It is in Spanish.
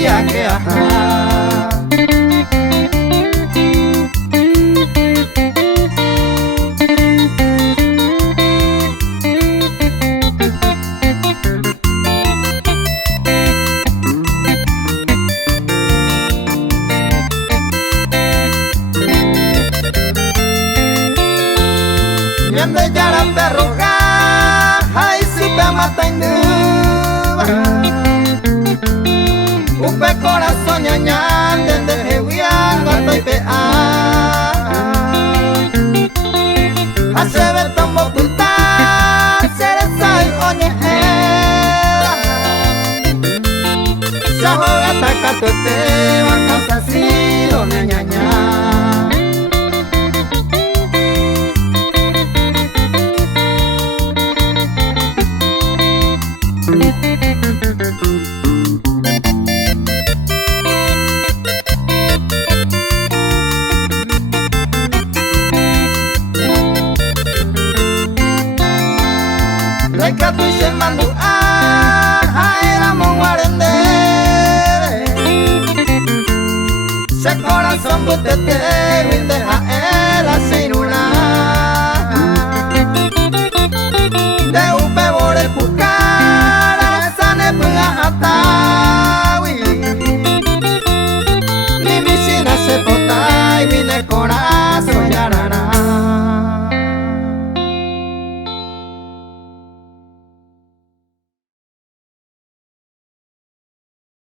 sabía que ajá. Miende yaran perruga, ay supe matainuba. Upe corazón ñañan, dende hewian gatoy pea. Hasebe tombo puta, seresay oñe era. Sahoga takatote, wakasasi one ñaña. Leka tu se mandu era monguarende. Se corazón butete